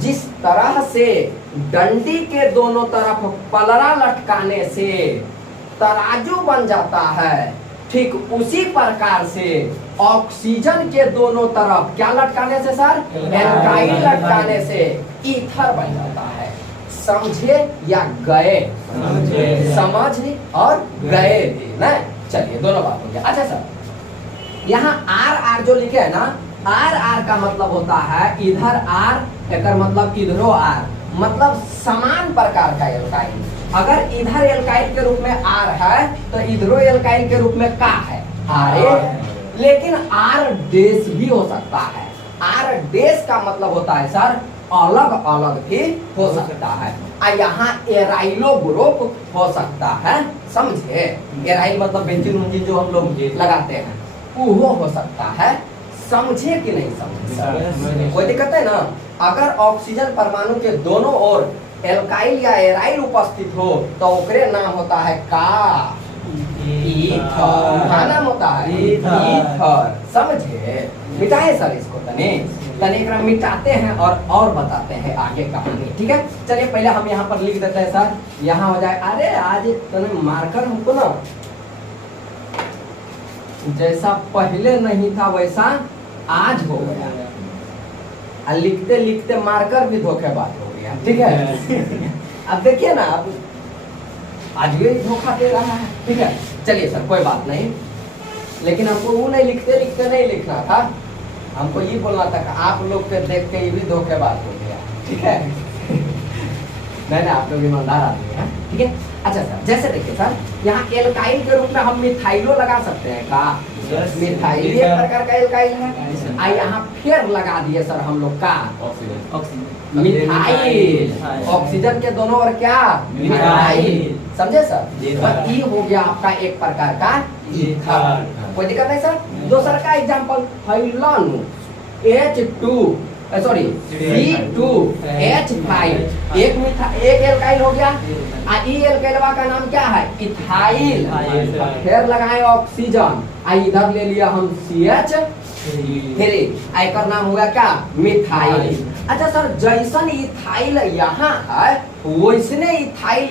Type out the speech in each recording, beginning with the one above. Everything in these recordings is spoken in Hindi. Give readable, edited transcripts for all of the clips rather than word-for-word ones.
जिस तरह से डंडी के दोनों तरफ पलड़ा लटकाने से तराजू बन जाता है, ठीक उसी प्रकार से ऑक्सीजन के दोनों तरफ क्या लटकाने से सर? एल्काइल लटकाने से ईथर बन जाता है। समझे या गए? समझ और गए थे ना। चलिए दोनों बात हो गया। अच्छा सर, यहाँ आर आर जो लिखे है ना, आर आर का मतलब होता है इधर आर, एक मतलब इधरो आर, मतलब समान प्रकार का एल्काइल। अगर इधर एल्काइल के रूप में आर है तो इधरो एल्काइल के रूप में का है? R A. लेकिन आर डेस भी हो सकता है। आर डेस का मतलब होता है सर अलग अलग भी हो सकता है। यहाँ एराइलो ग्रुप हो सकता है, समझे? एराइल मतलब बेंजीन उंजीन जो हम लोग लगाते हैं वो हो सकता है। समझे कि नहीं समझे? कोई दिक्कत है ना? अगर ऑक्सीजन परमाणु के दोनों ओर एल्काइल या एराइल उपस्थित हो तो ओकरे नाम होता है का ईथर। क्या नाम होता है? ईथर। समझे? मिटाए सर इसको तने एकरा मिटाते हैं और बताते हैं आगे कहानी। ठीक है, चलिए पहले हम यहाँ पर लिख देते हैं सर, यहाँ हो जाए। अरे आज तने मार्कर हमको ना जैसा पहले नहीं था वैसा आज हो गया। लिखते लिखते मार्कर भी धोखेबाज हो गया। ठीक है अब देखिए ना, अब आज भी धोखा दे रहा है। ठीक है, चलिए सर कोई बात नहीं, लेकिन हमको वो नहीं लिखते लिखते नहीं लिखना था, हमको ये बोलना था कि आप लोग पे देख के ये भी धोखेबाज हो गया। ठीक है नहीं आप लोग ईमानदार आदमी हैं। ठीक है, अच्छा सर जैसे देखिए सर, यहाँ एल्काइल के रूप में हम मिथाइलो लगा सकते हैं का? मिथाइल एक प्रकार का एल्काइल है। यहाँ फिर लगा दिए सर हम लोग का मिथाइल। ऑक्सीजन के दोनों ओर क्या? मिथाइल। समझे सर? ये हो गया आपका एक प्रकार का ईथर। कोई दिक्कत नहीं सर? दूसरा का एग्जांपल हाइलन H2 सॉरी C2H5 एक एल्काइल हो गया। ई एल्काइलवा का नाम क्या है? इथाइल। फिर लगाए ऑक्सीजन, इधर ले लिया हम CH3, एकर नाम होगा क्या? मिथाइल। अच्छा सर, जैसन इथाइल यहाँ है वैसने इथाइल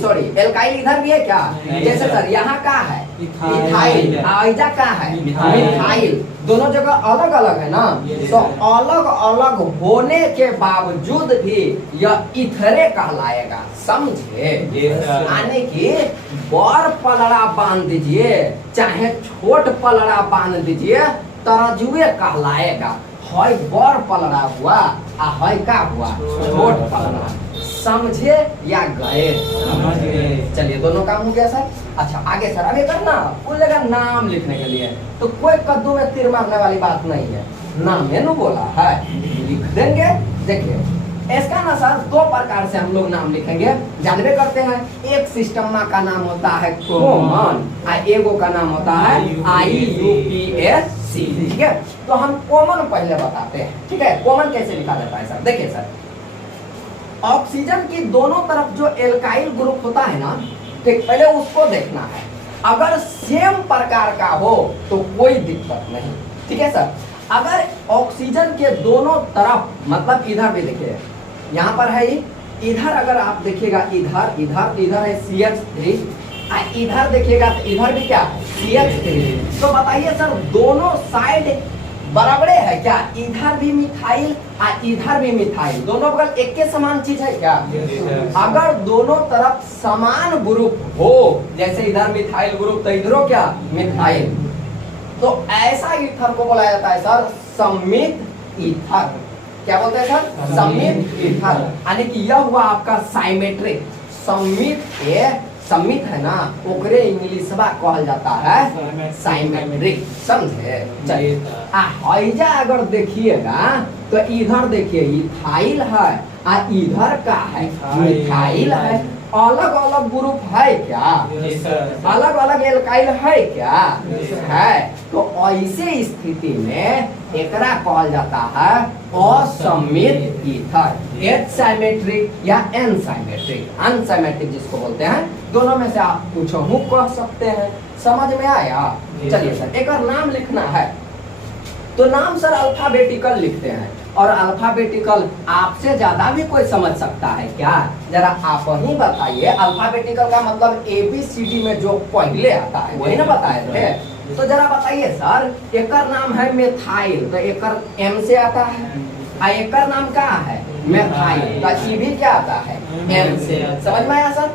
सॉरी एल्काइल इधर भी है क्या? जैसे सर यहाँ का है इथाइल, ऐजा का है मिथाइल। दोनों जगह अलग अलग है ना, तो अलग अलग होने के बावजूद भी यह इथरे कहलाएगा। समझे? यानी कि बड़ पलड़ा बांध दीजिए चाहे छोट पलड़ा बांध दीजिए, तराजुए कहलाएगा। है बड़ पलड़ा हुआ है का हुआ? छोट पलड़ा। समझे या गए? चलिए दोनों काम हो गया सर। अच्छा आगे सर, आगे करना कुल जगह नाम लिखने के लिए तो कोई कद्दू में तीर मारने वाली बात नहीं है। नाम है ना बोला है, लिख देंगे। देखिए इसका ना सर दो प्रकार से हम लोग नाम लिखेंगे, जानबे करते हैं। एक सिस्टम का नाम होता है कॉमन, एगो का नाम होता है IUPAC। ठीक है, तो हम कॉमन पहले बताते हैं। ठीक है, कॉमन कैसे लिखा जाता है सर? देखिए सर, ऑक्सीजन की दोनों तरफ जो एल्काइल ग्रुप होता है ना, ठीक पहले उसको देखना है। अगर सेम प्रकार का हो तो कोई दिक्कत नहीं। ठीक है सर, अगर ऑक्सीजन के दोनों तरफ मतलब इधर भी देखिए, यहाँ पर है इधर, अगर आप देखिएगा इधर इधर इधर है CH3, इधर देखिएगा तो इधर भी क्या है CH3। तो बताइए सर दोनों साइड बराबरे है क्या? इधर भी मिथाइल इधर भी मिथाइल, दोनों बगल एक के समान चीज है क्या? अगर दोनों तरफ समान ग्रुप हो, जैसे इधर मिथाइल ग्रुप तो इधरों क्या मिथाइल, तो ऐसा ईथर को बोला जाता है सर सममित ईथर। क्या बोलते हैं सर? सममित ईथर। यानी कि यह हुआ आपका साइमेट्रिक। सममित है ना, ओकरे इंग्लिशवा कहल जाता है साइमेट्रिक। समझे? चलिए हैजा अगर देखिएगा तो इधर देखिए इथाइल है इधर का है मिथाइल है। अलग अलग ग्रुप है क्या? अलग अलग एल्काइल है क्या? है। तो ऐसे स्थिति में एकरा कहल जाता है असममित ईथर, एच साइमेट्रिक या एन साइमेट्रिक। अनसाइमेट्रिक जिसको बोलते हैं, दोनों में से आप कुछ कह सकते हैं। समझ में आया? चलिए सर, एक नाम लिखना है तो नाम सर अल्फाबेटिकल लिखते हैं। और अल्फाबेटिकल आपसे ज्यादा भी कोई समझ सकता है क्या? जरा आप ही बताइए। अल्फाबेटिकल का मतलब ABCD में जो पहले आता है वही ना बताए थे। तो जरा बताइए सर, एकर नाम है मिथाइल, तो एकर M से आता है। एकर नाम क्या है? मिथाइल, तो ई भी क्या आता है? M से। समझ में आया सर?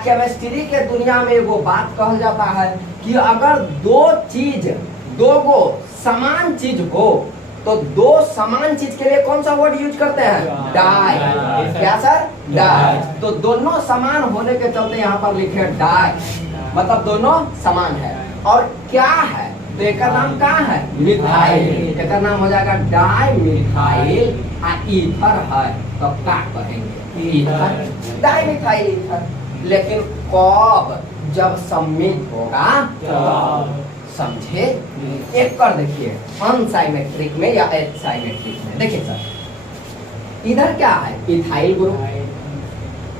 केमिस्ट्री के दुनिया में वो बात कहल जाता है कि अगर दो गो समान चीज हो तो दो समान चीज के लिए कौन सा वर्ड यूज करते हैं? डाई। क्या सर? डाई। तो दोनों समान होने के चलते यहाँ पर लिखे डाई, मतलब दोनों समान है। और क्या है? तो एक नाम क्या है? मिथाइल। एक नाम हो जाएगा डाई मिथाइल। ईथर है तो क्या कहेंगे? Ether, di methyl ether. लेकिन कब? जब सम्मिलित होगा तब। समझे? एक कर देखिए अनसाइमेट्रिक में या साइमेट्रिक में। देखिए सर, इधर क्या है? Ethyl group.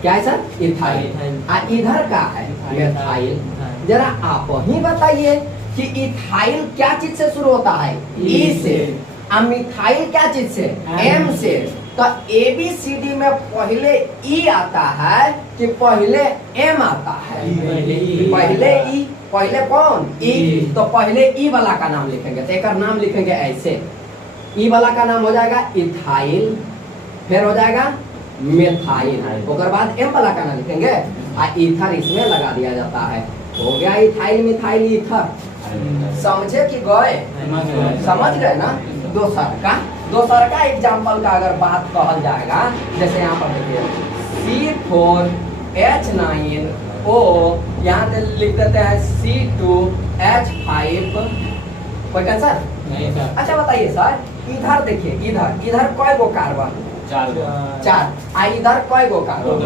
क्या है सर? इथाइल। इधर क्या है? मिथाइल। जरा आप ही बताइए कि इथाइल क्या चीज से शुरू होता है? ई से। मिथाइल क्या चीज से? M से। तो ABCD में पहले E आता है कि पहले M आता है? पहले E। पहले कौन? E। तो पहले E वाला का नाम लिखेंगे, तो एक नाम लिखेंगे ऐसे। E वाला का नाम हो जाएगा इथाइल, फिर हो जाएगा मिथाइल, उसके बाद M वाला का नाम लिखेंगे। ईथर इसमें लगा दिया जाता है। हो गया इथाइल मिथाइल ईथर। समझे कि गए? समझ गए ना? दोसर का एग्जाम्पल का अगर बात कहल जाएगा, जैसे यहाँ पर देखिए C4H9O, यहाँ से लिख देते हैं C2H5। कोई टेंशन नहीं सर। अच्छा बताइए सर, इधर देखिए, इधर कई गो कार्बन? चार। इधर कई गो कार्बन?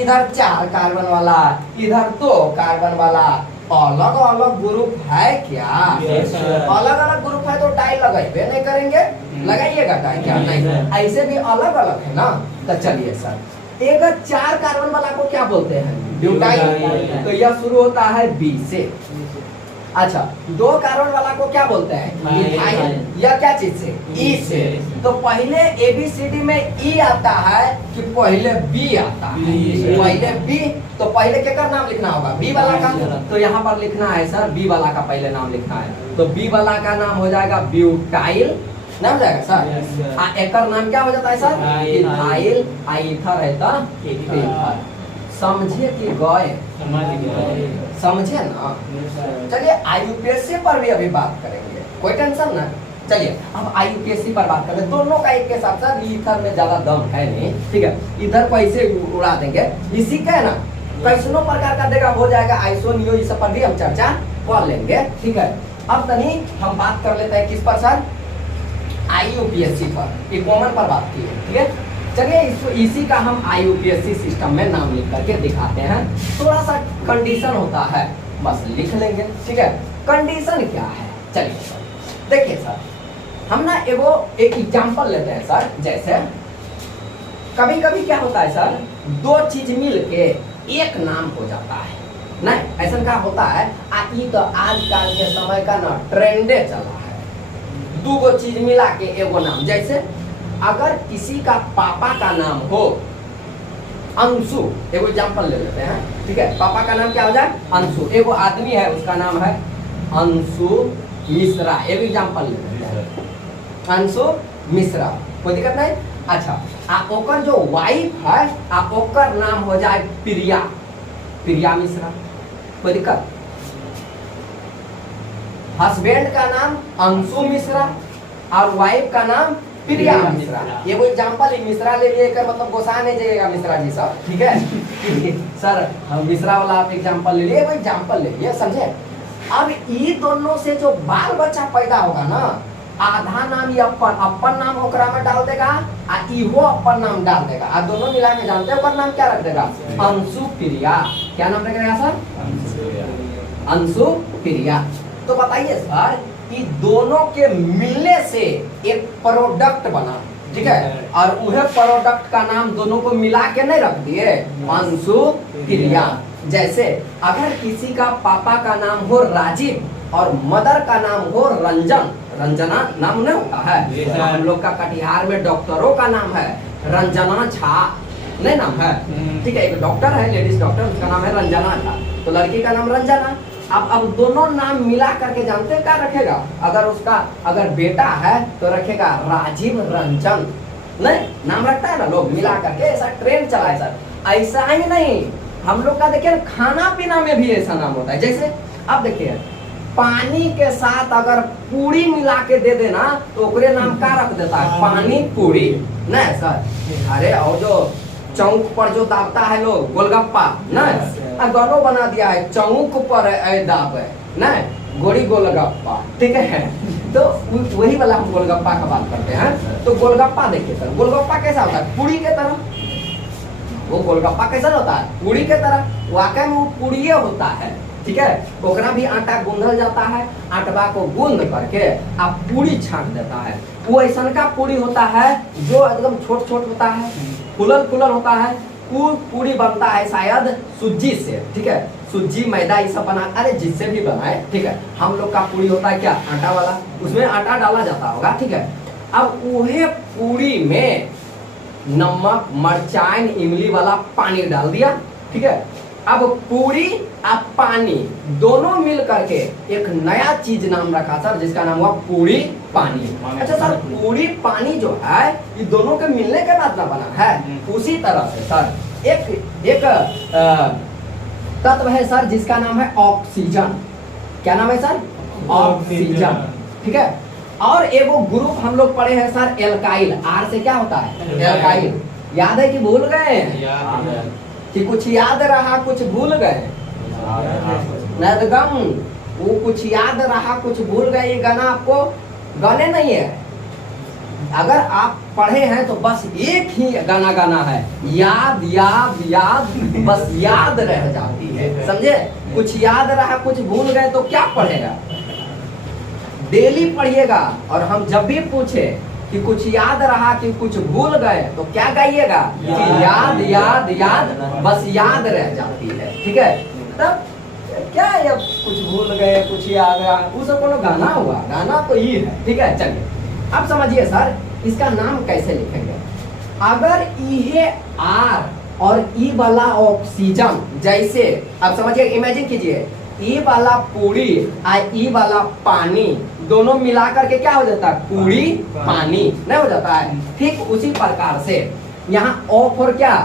इधर 4 कार्बन वाला, इधर 2 कार्बन वाला। अलग अलग ग्रुप है क्या? अलग अलग ग्रुप है तो डाई लगाइए नहीं करेंगे? लगाइएगा डाई क्या? नहीं। ऐसे भी अलग अलग है ना। तो चलिए सर, एक 4 कार्बन वाला को क्या बोलते हैं? ब्यूटाइल। तो यह शुरू होता है B से। अच्छा, 2 कार्बन वाला को क्या बोलते हैं? इथाइल। यह क्या चीज से? E से। तो पहले ABCD में E आता है कि पहले B आता है? पहले B। तो पहले क्या नाम लिखना होगा? B वाला का। तो यहाँ पर लिखना है सर, B वाला का पहले नाम लिखना है। तो B वाला का नाम हो जाएगा ब्यूटाइल, नाम जाएगा सर। एकर नाम क्या हो जाता है सर? इथाइल। ईथर है तो ईथर। समझे कि गए? समझे ना? चलिए IUPAC पर भी अभी बात करेंगे, कोई टेंशन ना। चलिए अब IUPAC पर बात करें। दोनों का एक के साथ साथ ईथर में ज्यादा दम है नहीं, ठीक है? इधर को ऐसे उड़ा देंगे, इसी का है ना कैसनो प्रकार का देगा, हो जाएगा आइसो नियो, इस पर भी हम चर्चा कर लेंगे, ठीक है? अब तनी हम बात कर लेते हैं किस पर सर? IUPAC पर, एक कॉमन पर बात की है, ठीक है? चलिए इसी का हम IUPAC सिस्टम में नाम लिख करके दिखाते हैं। थोड़ा सा कंडीशन होता है, बस लिख लेंगे, ठीक है? कंडीशन क्या है? चलिए सर देखिए सर, हम ना एक एग्जांपल लेते हैं सर। जैसे कभी कभी क्या होता है सर, 2 चीज मिल के एक नाम हो जाता है, नहीं ऐसा क्या होता है? तो आजकल के समय का ना ट्रेंडे चला है, 2 गो चीज मिला के एगो नाम। जैसे अगर किसी का पापा का नाम हो अंशु, एगो एग्जांपल ले लेते हैं, ठीक है? पापा का नाम क्या हो जाए? अंशु। एगो आदमी है, उसका नाम है अंशु मिश्रा, एगो एग्जांपल ले लेते हैं, अंशु मिश्रा। कोई दिक्कत नहीं। अच्छा, ओकर जो वाइफ है, ओकर नाम हो जाए प्रिया मिश्रा। कोई दिक्कत? हस्बैंड का नाम अंशु मिश्रा और वाइफ का नाम प्रिया मिश्रा। ये वो एग्जांपल मिश्रा ले लिए कर, मतलब गोसा नहीं जाइएगा मिश्रा जी सब, ठीक है? सर हम मिश्रा वाला आप एग्जांपल ले लिए, वो एग्जांपल ले लिए, समझे? अब ये दोनों से जो बाल बच्चा पैदा होगा ना, आधा नाम ये अपन नाम ओकरा में डाल देगा, इहो अपन नाम डाल देगा, दोनों मिला के जानते हैं ओकर नाम क्या रख देगा? अंशु प्रिया। क्या नाम रखेगा सर? अंशु प्रिया। तो बताइए सर, ये दोनों के मिलने से एक प्रोडक्ट बना, ठीक है? और वह प्रोडक्ट का नाम दोनों को मिला के नहीं रख दिए, अंशु प्रिया। जैसे अगर किसी का पापा का नाम हो राजीव, और मदर का नाम हो रंजन, रंजना नाम नहीं होता है, हम लोग का कटिहार में डॉक्टरों का नाम है रंजना झा, नहीं नाम है, ठीक है, एक डॉक्टर है लेडीज डॉक्टर, उसका नाम है रंजना झा, तो लड़की का नाम रंजना। अब दोनों नाम मिला करके जानते हैं क्या रखेगा, अगर उसका अगर बेटा है तो रखेगा राजीव रंजन, नहीं नाम रखता है ना लोग मिला करके, ऐसा ट्रेंड चला है सर। ऐसा ही नहीं, हम लोग का देखिए खाना पीना में भी ऐसा नाम होता है, जैसे आप देखिए पानी के साथ अगर पूरी मिला के दे देना तो ओकरे नाम क्या रख देता है, पानी पूरी, नहीं सर। अरे और जो चौक पर जो दाबता है लोग गोलगप्पा, नहीं गानो बना दिया है चौक पर दाब है, नहीं गोड़ी गोलगप्पा, ठीक है, तो वही वाला हम गोलगप्पा का बात करते हैं। तो गोलगप्पा देखिए सर, गोलगप्पा कैसा होता है, पूरी के तरह, वो गोलगप्पा कैसा होता है, पूरी के तरह, वाकई में वो पूरी होता है, ठीक है, ओकरा भी आटा गूंधल जाता है, आटवा को गूंद करके आप पूरी छान देता है, वो ऐसा का पूरी होता है जो एकदम छोट छोट होता है, फुलल फुलल होता है, वो पूरी बनता है शायद सूजी से, ठीक है, सूजी मैदा ये सब बना, अरे जिससे भी बनाए, ठीक है, हम लोग का पूरी होता है क्या, आटा वाला, उसमें आटा डाला जाता होगा, ठीक है। अब वही पूरी में नमक मरचाई इमली वाला पानी डाल दिया, ठीक है, अब पूरी अब पानी दोनों मिल करके एक नया चीज नाम रखा सर, जिसका नाम हुआ पूरी पानी। अच्छा सर, पूरी पानी जो है ये दोनों के मिलने के बाद ना बना है, उसी तरह से सर एक तत्व है सर जिसका नाम है ऑक्सीजन। क्या नाम है सर, ऑक्सीजन, ठीक है। और एगो ग्रुप हम लोग पढ़े हैं सर एल्काइल, आर से क्या होता है, एल्काइल, याद है कि भूल गए कि कुछ याद रहा कुछ भूल गए, नदगम, वो कुछ याद रहा कुछ भूल गए, ये गाना आपको गाने नहीं है, अगर आप पढ़े हैं तो बस एक ही गाना गाना है, याद याद याद, बस याद रह जाती है, समझे, कुछ याद रहा कुछ भूल गए तो क्या पढ़ेगा, डेली पढ़िएगा, और हम जब भी पूछे कि कुछ याद रहा कि कुछ भूल गए तो क्या गाइएगा कि याद याद याद, बस याद रह जाती है, ठीक है। तब क्या ये कुछ भूल गए कुछ याद रहा, वो सब कोनो गाना हुआ, गाना तो ये है, ठीक है। चलिए अब समझिए सर इसका नाम कैसे लिखेंगे, अगर ये आर और ई वाला ऑक्सीजन, जैसे अब समझिए, इमेजिन कीजिए ई वाला पूरी और ई वाला पानी दोनों मिलाकर के क्या हो जाता है, पूरी पानी नहीं हो जाता है, ठीक उसी प्रकार से यहाँ O फॉर क्या,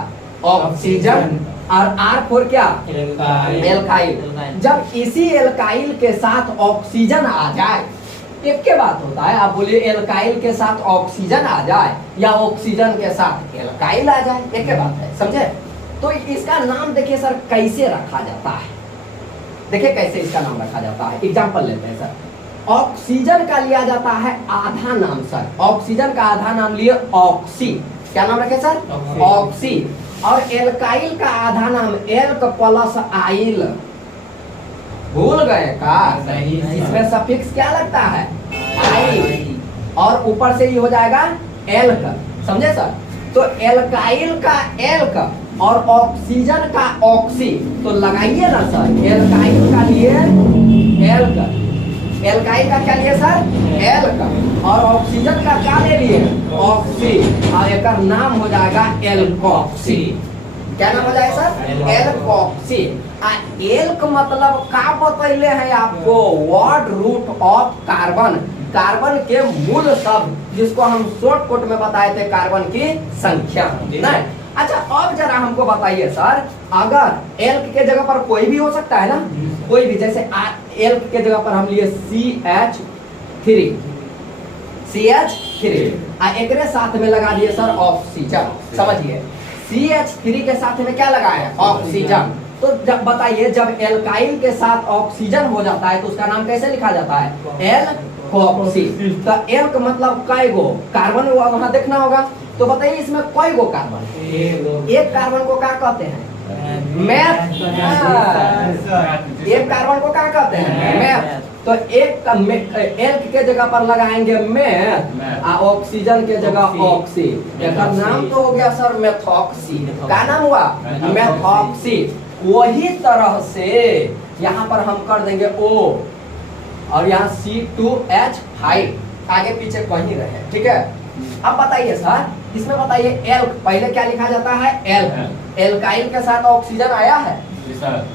ऑक्सीजन, और R फॉर क्या, एल्काइल। जब इसी एल्काइल के साथ ऑक्सीजन आ जाए, एक के बात होता है, आप बोलिए एल्काइल के साथ ऑक्सीजन आ जाए या ऑक्सीजन के साथ एल्काइल आ जाए, एक के बात है, समझे। तो इसका नाम देखिए सर कैसे रखा जाता है, देखिए कैसे इसका नाम रखा जाता है, एग्जाम्पल लेते हैं सर। ऑक्सीजन का लिया जाता है आधा नाम सर, ऑक्सीजन का आधा नाम लिए ऑक्सी, क्या नाम रखे सर, ऑक्सी, और एल्काइल का आधा नाम एल्क प्लस आइल, भूल गए का, इसमें सफिक्स क्या लगता है, आइल, और ऊपर से ये हो जाएगा एल्क, समझे सर। तो एल्काइल का एल्क और ऑक्सीजन का ऑक्सी, तो लगाइए ना सर, एल्काइल का लिए एल्क, एल्काइल का क्या लिए सर, एल्क, और ऑक्सीजन का क्या ले लिए, ऑक्सी, और एक नाम हो जाएगा एल्कोक्सी, क्या नाम हो जाएगा सर, एल्कोक्सी। एल्क मतलब का बतैले हैं आपको, word root of carbon, carbon के मूल शब्द, जिसको हम शॉर्ट कट में बताए थे कार्बन की संख्या, नहीं। अच्छा अब जरा हमको बताइए सर, अगर एल्क के जगह पर कोई भी हो सकता है ना, कोई भी, जैसे एल्क के जगह पर हम लिए CH3, एकरे साथ में लगा दिए सर ऑक्सीजन, समझिए CH3 के साथ में क्या लगाए, ऑक्सीजन। तो जब बताइए जब एल्काइल के साथ ऑक्सीजन हो जाता है तो उसका नाम कैसे लिखा जाता है, एल्कोक्सी। तो एल्क मतलब कई गो कार्बन वहां देखना होगा, तो बताइए इसमें कई गो कार्बन, एक कार्बन को क्या कहते हैं, मैथ, एक कार्बन को क्या कहते हैं, मैथ। तो एक एल्क के जगह पर लगाएंगे मैथ, ऑक्सीजन के जगह ऑक्सी, इसका नाम तो हो गया सर मेथॉक्सी, क्या नाम हुआ, मेथॉक्सी। वही तरह से यहाँ पर हम कर देंगे O, और यहाँ C2H5 आगे पीछे कहीं रहे, ठीक है। अब बताइए सर, इसमें बताइए एल पहले क्या लिखा जाता है, एल एल्काइल के साथ ऑक्सीजन आया है,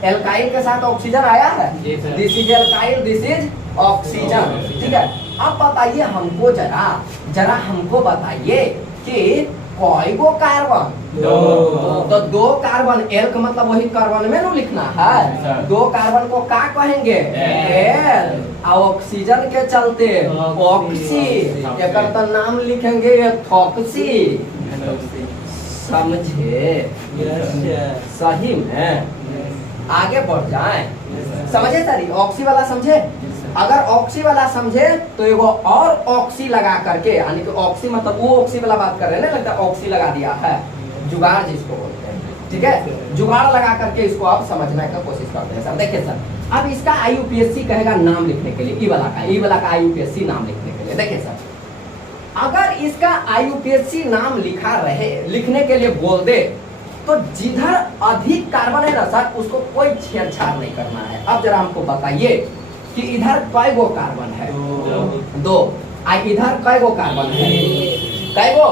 एल्काइल के साथ ऑक्सीजन आया है, this is alkyl, this is oxygen, ठीक है। अब बताइए हमको जरा हमको बताइए कि कोई गो कार्बन, तो दो कार्बन, एल का मतलब वही कार्बन में ना लिखना है, दो कार्बन को क्या कहेंगे, एल, ऑक्सीजन के चलते ऑक्सी, एक तो नाम लिखेंगे थॉक्सी, समझे, सही में आगे बढ़ जाए, समझे सर, ऑक्सी वाला समझे। अगर ऑक्सी वाला समझे तो एगो और ऑक्सी लगा करके, यानी कि ऑक्सी मतलब वो ऑक्सी वाला बात कर रहे हैं ना, लगता है ऑक्सी लगा दिया है, जुगाड़ जिसको बोलते हैं, ठीक है, जुगाड़ लगा करके इसको आप समझने का कोशिश करते हैं सर। देखिए सर, अब इसका IUPAC कहेगा नाम लिखने के लिए, ई वाला का IUPAC नाम लिखने के लिए। देखिए सर, अगर इसका IUPAC नाम लिखने के लिए बोल दे तो जिधर अधिक कार्बन है ना सर, उसको कोई छेड़छाड़ नहीं करना है। अब जरा हमको बताइए कि इधर कई गो कार्बन है, दो, इधर कई गो कार्बन है, कई गो,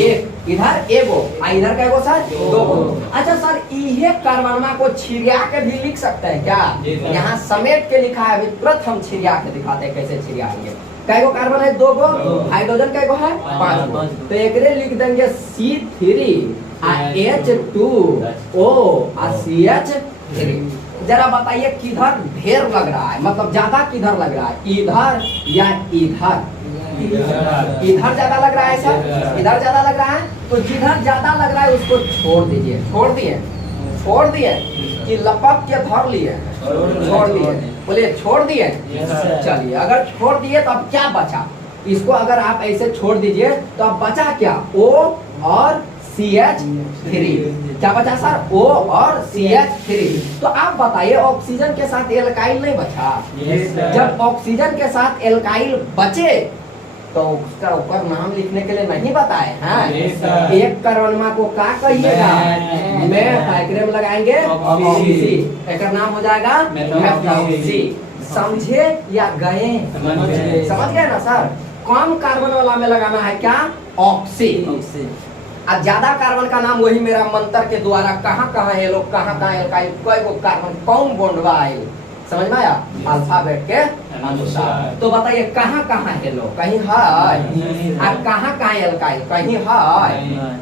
एक, इधर एगो, इधर कई गो सर, दो गो। अच्छा सर, ये कार्बनमा को छिड़िया के भी लिख सकते हैं क्या, यहाँ समेट के लिखा है, अभी तुरंत हम छिड़िया के दिखाते हैं कैसे छिड़ियाएंगे। कई गो कार्बन है, दो गो, हाइड्रोजन कई गो है, 5 गो, तो एकरे लिख देंगे C3 H2O CH3। जरा बताइए किधर ढेर लग रहा है, मतलब ज्यादा किधर लग रहा है, इधर या इधर, इधर ज्यादा लग रहा है सर, इधर ज्यादा लग रहा है, तो जिधर ज्यादा लग रहा है उसको छोड़ दीजिए, छोड़ दिए कि लपक के धर लिए, छोड़ दिए, बोलिए छोड़ दिए, चलिए अगर छोड़ दिए तो अब क्या बचा, इसको अगर आप ऐसे छोड़ दीजिए तो अब बचा क्या, O और CH3, क्या बचा सर, O और CH3। तो आप बताइए ऑक्सीजन के साथ एल्काइल नहीं बचा, जब ऑक्सीजन के साथ एल्काइल बचे तो उसका ऊपर नाम लिखने के लिए नहीं बताए हैं, एक कार्बनमा को क्या कहिएगा, में लगाएंगे ऑक्सी, एक नाम हो जाएगा मेथॉक्सी। समझे या गए, समझ गए ना सर। कम कार्बन वाला में लगाना है क्या, ऑक्सी, और ज्यादा कार्बन का नाम वही मेरा मंत्र के द्वारा कहाँ है लोग, कहाँ एल्काइल, कई गो कार्बन, कौन बॉन्ड वाइल, समझ में आया, अल्फाबेट के अनुसार। तो बताइए कहाँ है लोग, कहीं है, और कहाँ एल्काइल, कहीं है,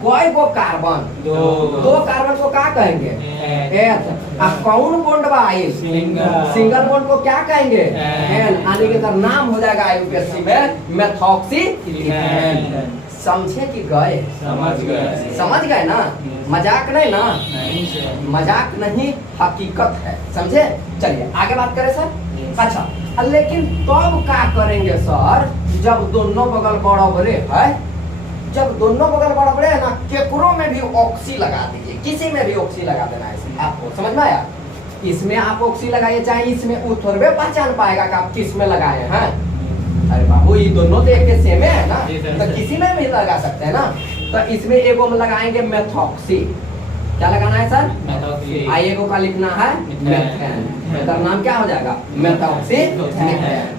कोई गो कार्बन, दो कार्बन को क्या कहेंगे, एच, और कौन बॉन्ड वाइल, सिंगल बॉन्ड को क्या कहेंगे, एन, यानी कि नाम हो जाएगा IUPAC में मेथॉक्सी। समझे कि गए, समझ गए ना, मजाक नहीं ना, मजाक नहीं, हकीकत है, समझे। चलिए आगे बात करें सर। अच्छा, लेकिन तब क्या करेंगे सर, जब दोनों बगल बराबरे है, जब दोनों बगल बराबरे है ना, केकरो में भी ऑक्सी लगा दीजिए, किसी में भी ऑक्सी लगा देना है, आपको समझ में आया। इसमें आप ऑक्सी लगाइए, चाहे इसमें, वो थोड़े पहचान पाएगा कि आप किस में लगाए हैं। अरे बाबू, ये दोनों तो एक सेम है ना, तो किसी में भी लगा सकते हैं ना। तो इसमें एगो में लगाएंगे मेथॉक्सी, क्या लगाना है सर, मेथॉक्सी, एगो का लिखना है मेथेन, तो नाम क्या हो जाएगा, मेथॉक्सी मेथेन।